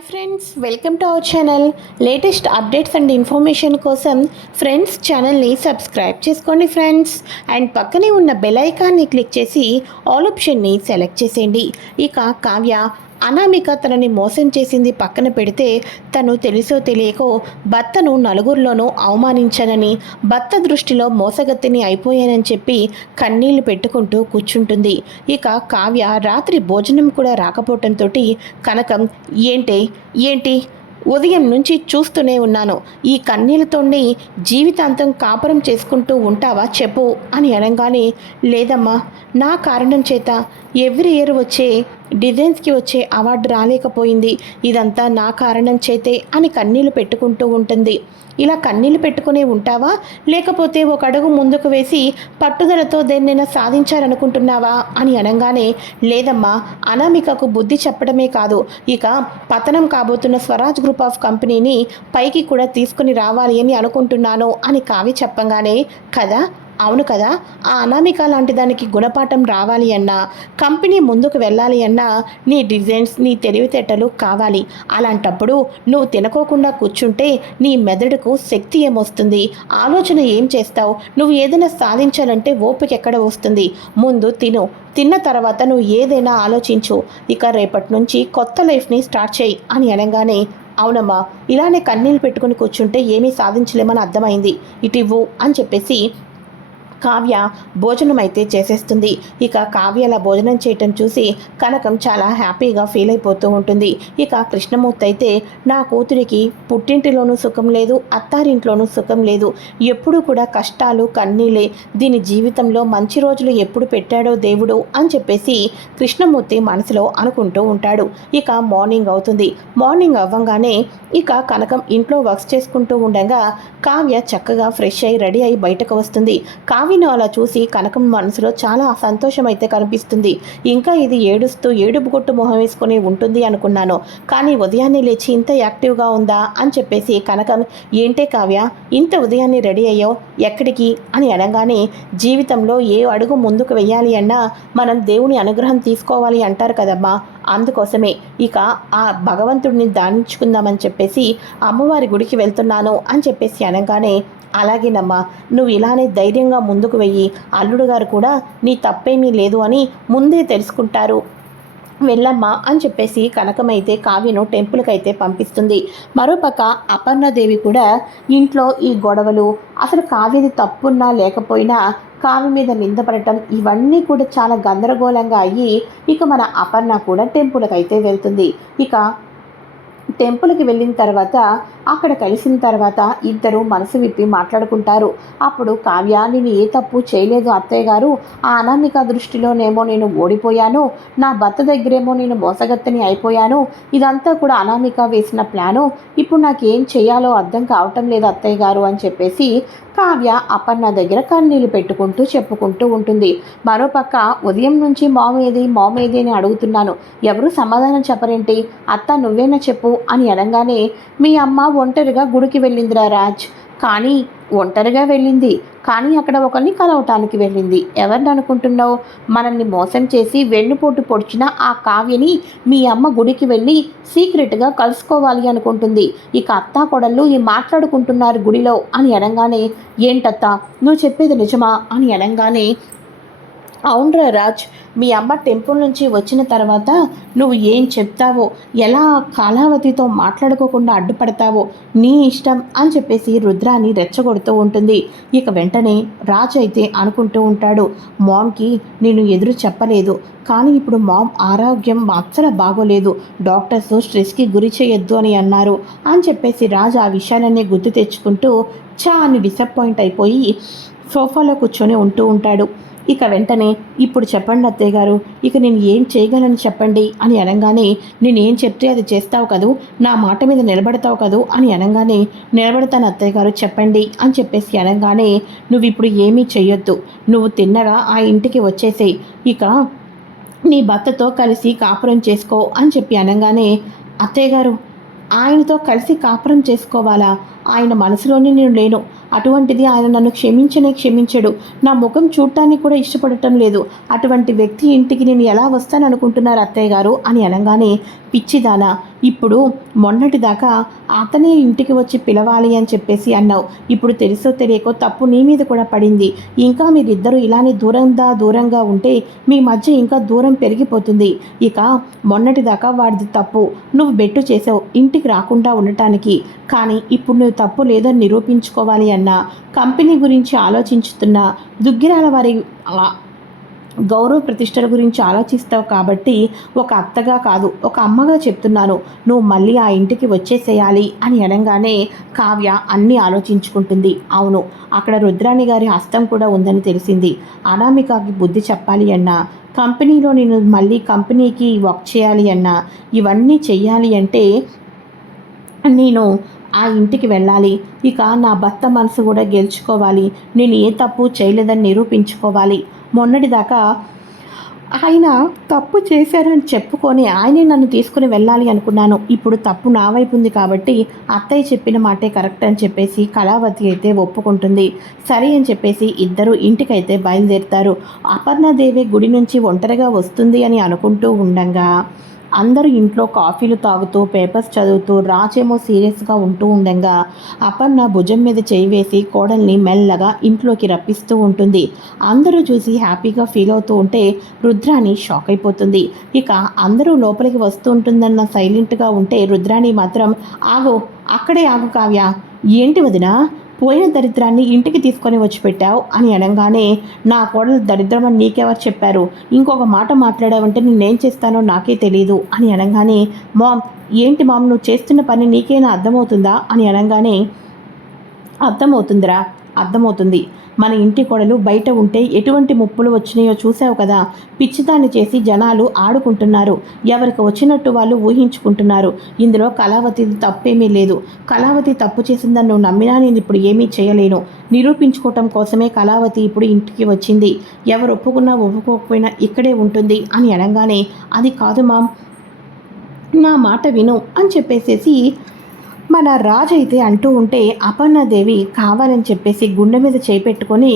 Hi friends, welcome to our channel. Latest updates and information కోసం friends ఛానల్ని subscribe చేసుకోండి friends. And పక్కనే ఉన్న బెల్ ఐకాన్ని క్లిక్ చేసి ఆల్ ఆప్షన్ని సెలెక్ట్ చేసేయండి. ఇక కావ్య అనామిక తనని మోసం చేసింది పక్కన పెడితే, తను తెలుసో తెలియకో భర్తను నలుగురిలోనూ అవమానించానని, భర్త దృష్టిలో మోసగత్తిని అయిపోయానని చెప్పి కన్నీళ్లు పెట్టుకుంటూ కూర్చుంటుంది. ఇక కావ్య రాత్రి భోజనం కూడా రాకపోవటంతో కనకం ఏంటి ఉదయం నుంచి చూస్తూనే ఉన్నాను, ఈ కన్నీళ్ళతోనే జీవితాంతం కాపురం చేసుకుంటూ ఉంటావా చెప్పు అని అనగానే, లేదమ్మా, నా కారణం చేత ఎవ్రీ ఇయర్ వచ్చే డిజైన్స్కి వచ్చే అవార్డు రాలేకపోయింది, ఇదంతా నా కారణం చేతే అని కన్నీళ్లు పెట్టుకుంటూ ఉంటుంది. ఇలా కన్నీళ్లు పెట్టుకునే ఉంటావా, లేకపోతే ఒక అడుగు ముందుకు వేసి పట్టుదలతో దేన్నైనా సాధించాలనుకుంటున్నావా అని అనగానే, లేదమ్మా, అనామికకు బుద్ధి చెప్పడమే కాదు, ఇక పతనం కాబోతున్న స్వరాజ్ గ్రూప్ ఆఫ్ కంపెనీని పైకి కూడా తీసుకుని రావాలి అని అనుకుంటున్నాను అని కావి చెప్పంగానే, కదా, అవును కదా, ఆ అనామిక లాంటి దానికి గుణపాఠం రావాలి అన్నా, కంపెనీ ముందుకు వెళ్ళాలి అన్నా నీ డిజైన్స్, నీ తెలివితేటలు కావాలి. అలాంటప్పుడు నువ్వు తినకోకుండా కూర్చుంటే నీ మెదడుకు శక్తి ఏమొస్తుంది, ఆలోచన ఏం చేస్తావు, నువ్వు ఏదైనా సాధించాలంటే ఓపిక ఎక్కడ వస్తుంది, ముందు తిన్న తర్వాత నువ్వు ఏదైనా ఆలోచించు, ఇక రేపటి నుంచి కొత్త లైఫ్ని స్టార్ట్ చేయి అని అనగానే, అవునమ్మా, ఇలానే కన్నీళ్ళు పెట్టుకుని కూర్చుంటే ఏమీ సాధించలేమని అర్థమైంది, ఇటివ్వు అని చెప్పేసి కావ్య భోజనం అయితే చేసేస్తుంది. ఇక కావ్య అలా భోజనం చేయటం చూసి కనకం చాలా హ్యాపీగా ఫీల్ అయిపోతూ ఉంటుంది. ఇక కృష్ణమూర్తి అయితే, నా కూతురికి పుట్టింటిలోనూ సుఖం లేదు, అత్తారింట్లోనూ సుఖం లేదు, ఎప్పుడు కూడా కష్టాలు కన్నీళ్ళే, దీని జీవితంలో మంచి రోజులు ఎప్పుడు పెట్టాడో దేవుడు అని చెప్పేసి కృష్ణమూర్తి మనసులో అనుకుంటూ ఉంటాడు. ఇక మార్నింగ్ అవుతుంది. మార్నింగ్ అవ్వగానే ఇక కనకం ఇంట్లో వర్క్స్ చేసుకుంటూ ఉండగా కావ్య చక్కగా ఫ్రెష్ అయి రెడీ అయి బయటకు వస్తుంది. కావ్యను అలా చూసి కనకం మనసులో చాలా సంతోషం అయితే కనిపిస్తుంది. ఇంకా ఇది ఏడుస్తూ ఏడుపు కొట్టు మొహం వేసుకుని ఉంటుంది అనుకున్నాను, కానీ ఉదయాన్నే లేచి ఇంత యాక్టివ్గా ఉందా అని చెప్పేసి కనకం, ఏంటే కావ్య, ఇంత ఉదయాన్నే రెడీ అయ్యావు, ఎక్కడికి అని అనగానే, జీవితంలో ఏ అడుగు ముందుకు వెయ్యాలి అన్నా మనం దేవుని అనుగ్రహం తీసుకోవాలి అంటారు కదమ్మా, అందుకోసమే ఇక ఆ భగవంతుడిని దానించుకుందామని చెప్పేసి అమ్మవారి గుడికి వెళ్తున్నాను అని చెప్పేసి అనగానే, అలాగేనమ్మా, నువ్వు ఇలానే ధైర్యంగా ముందుకు వెయ్యి, అల్లుడు గారు కూడా నీ తప్పేమీ లేదు అని ముందే తెలుసుకుంటారు, వెళ్ళమ్మా అని చెప్పేసి కనకమైతే కావ్యను టెంపుల్కి అయితే పంపిస్తుంది. మరోపక్క అపర్ణాదేవి కూడా ఇంట్లో ఈ గొడవలు, అసలు కావ్యది తప్పున్నా లేకపోయినా కావ్య మీద నిందపడటం, ఇవన్నీ కూడా చాలా గందరగోళంగా అయ్యి ఇక మన అపర్ణ కూడా టెంపుల్కి అయితే వెళ్తుంది. ఇక టెంపుల్కి వెళ్ళిన తర్వాత అక్కడ కలిసిన తర్వాత ఇద్దరు మనసు విప్పి మాట్లాడుకుంటారు. అప్పుడు కావ్య, నేను ఏ తప్పు చేయలేదు అత్తయ్య గారు, ఆ అనామిక దృష్టిలోనేమో నేను ఓడిపోయాను, నా భర్త దగ్గరేమో నేను మోసగత్తని అయిపోయాను, ఇదంతా కూడా అనామిక వేసిన ప్లాను, ఇప్పుడు నాకు ఏం చేయాలో అర్థం కావటం లేదు అత్తయ్య గారు అని చెప్పేసి కావ్య అపర్ణ దగ్గర కన్నీళ్ళు పెట్టుకుంటూ చెప్పుకుంటూ ఉంటుంది. మరోపక్క ఉదయం నుంచి మామ్ ఏది అని అడుగుతున్నాను, ఎవరు సమాధానం చెప్పరేంటి, అత్త నువ్వేనా చెప్పు అని అనగానే, మీ అమ్మ ఒంటరిగా గుడికి వెళ్ళిందిరా రాజ్, కానీ ఒంటరిగా వెళ్ళింది, కానీ అక్కడ ఒకరిని కలవటానికి వెళ్ళింది, ఎవరిని అనుకుంటున్నావు, మనల్ని మోసం చేసి వెన్నుపోటు పొడిచిన ఆ కావ్యని మీ అమ్మ గుడికి వెళ్ళి సీక్రెట్గా కలుసుకోవాలి అనుకుంటుంది, ఇక అత్తా కొడళ్ళు ఈ మాట్లాడుకుంటున్నారు గుడిలో అని అనగానే, ఏంటత్తా నువ్వు చెప్పేది నిజమా అని అనగానే, అవునరా రాజ్, మీ అమ్మ టెంపుల్ నుంచి వచ్చిన తర్వాత నువ్వు ఏం చెప్తావో, ఎలా కాలావతితో మాట్లాడుకోకుండా అడ్డుపడతావో నీ ఇష్టం అని చెప్పేసి రుద్రాని రెచ్చగొడుతూ ఉంటుంది. ఇక వెంటనే రాజ్ అయితే అనుకుంటూ ఉంటాడు, మామ్కి నేను ఎదురు చెప్పలేదు, కానీ ఇప్పుడు మామ్ ఆరోగ్యం అస్సలు బాగోలేదు, డాక్టర్స్ స్ట్రెస్కి గురి చేయొద్దు అని అన్నారు అని చెప్పేసి రాజ్ ఆ విషయాలన్నీ గుర్తు తెచ్చుకుంటూ చాలా డిసప్పాయింట్ అయిపోయి సోఫాలో కూర్చొని ఉంటూ ఉంటాడు. ఇక వెంటనే, ఇప్పుడు చెప్పండి అత్తయ్య గారు, ఇక నేను ఏం చేయగలను చెప్పండి అని అనగానే, నేనేం చెప్తే అది చేస్తావు కదూ, నా మాట మీద నిలబడతావు కదూ అని అనగానే, నిలబడతాను అత్తయ్య గారు చెప్పండి అని చెప్పేసి అనగానే, నువ్వు ఇప్పుడు ఏమీ చెయ్యొద్దు, నువ్వు తిన్నగా ఆ ఇంటికి వచ్చేసేయి, ఇక నీ భర్తతో కలిసి కాపురం చేసుకో అని చెప్పి అనగానే, అత్తయ్య గారు, ఆయనతో కలిసి కాపురం చేసుకోవాలా, ఆయన మనసులోనే నేను లేను, అటువంటిది ఆయన నన్ను క్షమించడు, నా ముఖం చూడటానికి కూడా ఇష్టపడటం లేదు, అటువంటి వ్యక్తి ఇంటికి నేను ఎలా వస్తాననుకుంటున్నారు అత్తయ్య గారు అని అనగానే, పిచ్చిదానా, ఇప్పుడు మొన్నటిదాకా అతనే ఇంటికి వచ్చి పిలవాలి అని చెప్పేసి అన్నావు. ఇప్పుడు తెలుసో తెలియకో తప్పు నీ మీద కూడా పడింది. ఇంకా మీరిద్దరూ ఇలానే దూరంగా ఉంటే మీ మధ్య ఇంకా దూరం పెరిగిపోతుంది. ఇక మొన్నటిదాకా వాడిది తప్పు, నువ్వు బెట్టు చేసావు ఇంటికి రాకుండా ఉండటానికి. కానీ ఇప్పుడు నువ్వు తప్పు లేదని నిరూపించుకోవాలి అన్నా, కంపెనీ గురించి ఆలోచించుతున్నా, దుగ్గిరాల వారి గౌరవ ప్రతిష్టల గురించి ఆలోచిస్తావు కాబట్టి ఒక అత్తగా కాదు ఒక అమ్మగా చెప్తున్నాను, నువ్వు మళ్ళీ ఆ ఇంటికి వచ్చేసేయాలి అని అనగానే కావ్య అన్నీ ఆలోచించుకుంటుంది. అవును, అక్కడ రుద్రాణి గారి హస్తం కూడా ఉందని తెలిసింది. అనామికకి బుద్ధి చెప్పాలి అన్నా, కంపెనీలో నేను మళ్ళీ కంపెనీకి వర్క్ చేయాలి అన్నా, ఇవన్నీ చెయ్యాలి అంటే నేను ఆ ఇంటికి వెళ్ళాలి. ఇక నా భర్త మనసు కూడా గెలుచుకోవాలి. నేను ఏ తప్పు చేయలేదని నిరూపించుకోవాలి. మొన్నటిదాకా ఆయన తప్పు చేశారని చెప్పుకొని ఆయనే నన్ను తీసుకుని వెళ్ళాలి అనుకున్నాను. ఇప్పుడు తప్పు నా వైపు ఉంది కాబట్టి అత్తయ్య చెప్పిన మాటే కరెక్ట్ అని చెప్పేసి కళావతి అయితే ఒప్పుకుంటుంది. సరే అని చెప్పేసి ఇద్దరు ఇంటికైతే బయలుదేరుతారు. అపర్ణాదేవి గుడి నుంచి ఒంటరిగా వస్తుంది అని అనుకుంటూ ఉండగా అందరూ ఇంట్లో కాఫీలు తాగుతూ పేపర్స్ చదువుతూ రాజేమో సీరియస్గా ఉంటూ ఉండగా అపర్ణ భుజం మీద చేయి వేసి కోడల్ని మెల్లగా ఇంట్లోకి రప్పిస్తూ ఉంటుంది. అందరూ చూసి హ్యాపీగా ఫీల్ అవుతూ ఉంటే రుద్రాణి షాక్ అయిపోతుంది. ఇక అందరూ లోపలికి వస్తూ ఉంటుందన్న సైలెంట్గా ఉంటే రుద్రాణి మాత్రం ఆగు, అక్కడే ఆగు కావ్య, ఏంటి వదినా పోయిన దరిద్రాన్ని ఇంటికి తీసుకొని వచ్చి పెట్టావు అని అనగానే నా కోడలు దరిద్రం అని నీకెవరు చెప్పారు, ఇంకొక మాట మాట్లాడావంటే నేనేం చేస్తానో నాకే తెలియదు అని అనగానే మామ్ ఏంటి మామ్ నువ్వు చేస్తున్న పని నీకేనా అర్థమవుతుందా అని అనగానే అర్థమవుతుంది. మన ఇంటి కోడలు బయట ఉంటే ఎటువంటి ముప్పులు వచ్చినాయో చూసావు కదా. పిచ్చిదాన్ని చేసి జనాలు ఆడుకుంటున్నారు, ఎవరికి వచ్చినట్టు వాళ్ళు ఊహించుకుంటున్నారు. ఇందులో కళావతి తప్పేమీ లేదు. కళావతి తప్పు చేసిందని నువ్వు నమ్మినా నేను ఇప్పుడు ఏమీ చేయలేను. నిరూపించుకోవటం కోసమే కళావతి ఇప్పుడు ఇంటికి వచ్చింది. ఎవరు ఒప్పుకున్నా ఒప్పుకోకపోయినా ఇక్కడే ఉంటుంది అని అనగానే అది కాదు మామ్, నా మాట విను అని చెప్పేసేసి మన రాజు అయితే అంటూ ఉంటే అపర్ణాదేవి కావాలని చెప్పేసి గుండె మీద చేపెట్టుకొని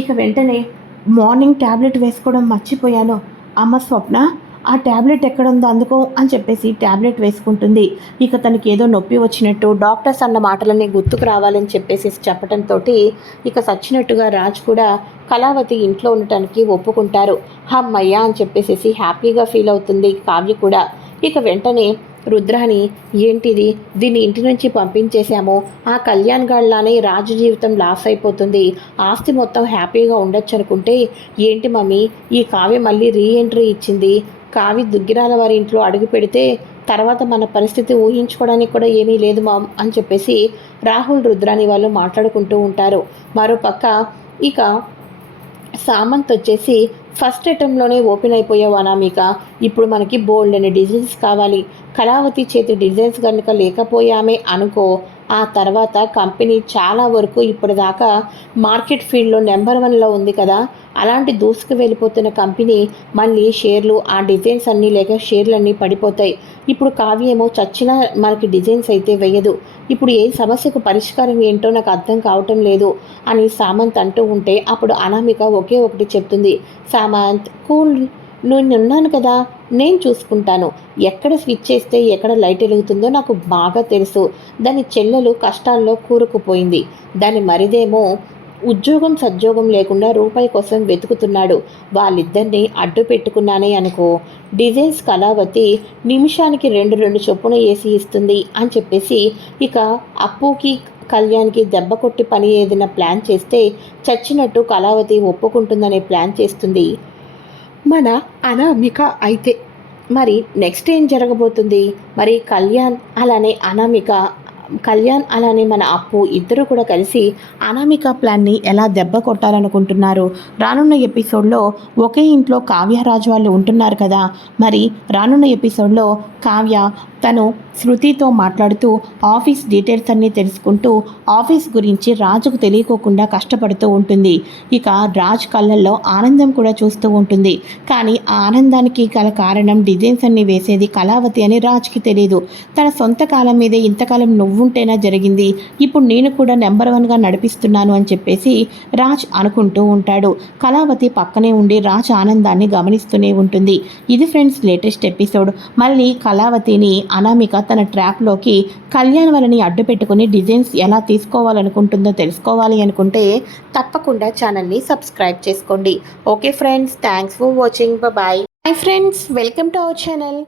ఇక వెంటనే మార్నింగ్ ట్యాబ్లెట్ వేసుకోవడం మర్చిపోయాను అమ్మ స్వప్న, ఆ ట్యాబ్లెట్ ఎక్కడుందో అందుకో అని చెప్పేసి ట్యాబ్లెట్ వేసుకుంటుంది. ఇక తనకి ఏదో నొప్పి వచ్చినట్టు డాక్టర్స్ అన్న మాటలన్నీ గుర్తుకు రావాలని చెప్పేసి చెప్పడంతో ఇక సచ్చినట్టుగా రాజు కూడా కళావతి ఇంట్లో ఉండటానికి ఒప్పుకుంటారు. అమ్మయ్య అని చెప్పేసి హ్యాపీగా ఫీల్ అవుతుంది కావ్య కూడా. ఇక వెంటనే రుద్రాని ఏంటిది, దీన్ని ఇంటి నుంచి పంపించేశాము, ఆ కళ్యాణ్ గాళ్ళలానే రాజు జీవితం లాస్ అయిపోతుంది, ఆస్తి మొత్తం హ్యాపీగా ఉండొచ్చు అనుకుంటే ఏంటి మమ్మీ ఈ కావ్య మళ్ళీ రీఎంట్రీ ఇచ్చింది. కావ్య దుగ్గిరాల వారి ఇంట్లో అడుగు పెడితే తర్వాత మన పరిస్థితి ఊహించుకోవడానికి కూడా ఏమీ లేదు మామ్ అని చెప్పేసి రాహుల్ రుద్రాని వాళ్ళు మాట్లాడుకుంటూ ఉంటారు. మరోపక్క ఇక సామంత్ వచ్చేసి ఫస్ట్ అటెంప్ట్లోనే ఓపెన్ అయిపోయావు అనామిక, ఇప్పుడు మనకి బోల్డ్ అనే డిజైన్స్ కావాలి. కళావతి చేతి డిజైన్స్ కనుక లేకపోయామే అనుకో, ఆ తర్వాత కంపెనీ చాలా వరకు ఇప్పటిదాకా మార్కెట్ ఫీల్డ్లో నెంబర్ 1లో ఉంది కదా, అలాంటి దూసుకు వెళ్ళిపోతున్న కంపెనీ మళ్ళీ షేర్లు ఆ డిజైన్స్ అన్నీ లేక షేర్లన్నీ పడిపోతాయి. ఇప్పుడు కావ్యేమో చచ్చినా మనకి డిజైన్స్ అయితే వేయదు. ఇప్పుడు ఏ సమస్యకు పరిష్కారం ఏంటో నాకు అర్థం కావటం లేదు అని సామంత్ అంటూ ఉంటే అప్పుడు అనామిక ఒకే ఒకటి చెప్తుంది, సామంత్ కూల్, నేనున్నాను కదా, నేను చూసుకుంటాను. ఎక్కడ స్విచ్ చేస్తే ఎక్కడ లైట్ వెలుగుతుందో నాకు బాగా తెలుసు. దాని చెల్లెలు కష్టాల్లో కూరుకుపోయింది, దాని మరిదేమో ఉద్యోగం సద్యోగం లేకుండా రూపాయి కోసం వెతుకుతున్నాడు. వాళ్ళిద్దరినీ అడ్డు పెట్టుకున్నానే అనుకో, డిజైన్స్ కళావతి నిమిషానికి 2 చొప్పున వేసి ఇస్తుంది అని చెప్పేసి ఇక అప్పుకి కళ్యాణ్కి దెబ్బ కొట్టి పని ఏదైనా ప్లాన్ చేస్తే చచ్చినట్టు కళావతి ఒప్పుకుంటుందనే ప్లాన్ చేస్తుంది మన అనామిక. అయితే మరి నెక్స్ట్ ఏం జరగబోతుంది, మరి కళ్యాణ్ అలానే మన అప్పు ఇద్దరు కూడా కలిసి అనామిక ప్లాన్ని ఎలా దెబ్బ కొట్టాలనుకుంటున్నారు? రానున్న ఎపిసోడ్లో ఒకే ఇంట్లో కావ్యరాజు వాళ్ళు ఉంటున్నారు కదా, మరి రానున్న ఎపిసోడ్లో కావ్య తను శృతితో మాట్లాడుతూ ఆఫీస్ డీటెయిల్స్ అన్నీ తెలుసుకుంటూ ఆఫీస్ గురించి రాజుకు తెలియకోకుండా కష్టపడుతూ ఉంటుంది. ఇక రాజ్ కళ్ళల్లో ఆనందం కూడా చూస్తూ ఉంటుంది. కానీ ఆ ఆనందానికి గల కారణం డిజైన్స్ అన్నీ వేసేది కళావతి అని రాజ్కి తెలియదు. తన సొంత కాలం మీదే ఇంతకాలం నువ్వుంటేనా జరిగింది, ఇప్పుడు నేను కూడా నెంబర్ 1గా నడిపిస్తున్నాను అని చెప్పేసి రాజ్ అనుకుంటూ ఉంటాడు. కళావతి పక్కనే ఉండి రాజ్ ఆనందాన్ని గమనిస్తూనే ఉంటుంది. ఇది ఫ్రెండ్స్ లేటెస్ట్ ఎపిసోడ్. మళ్ళీ కళావతిని అనామిక తన ట్రాప్లోకి కళ్యాణ్ వాళ్ళని అడ్డు పెట్టుకుని డిజైన్స్ ఎలా తీసుకోవాలనుకుంటుందో తెలుసుకోవాలి అనుకుంటే తప్పకుండా ఛానల్ని సబ్స్క్రైబ్ చేసుకోండి. Okay friends, thanks for watching. Bye. Hi friends, welcome to our channel.